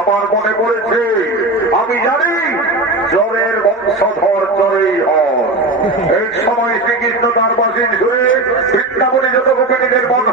আমার মনে পড়েছে, আমি জানি জলের বংশধর জলেই হয় এই সময় শ্রীকৃষ্ণ তার বাসিন হয়ে বৃন্দাবনে যত গোপিনীদের বন্ধ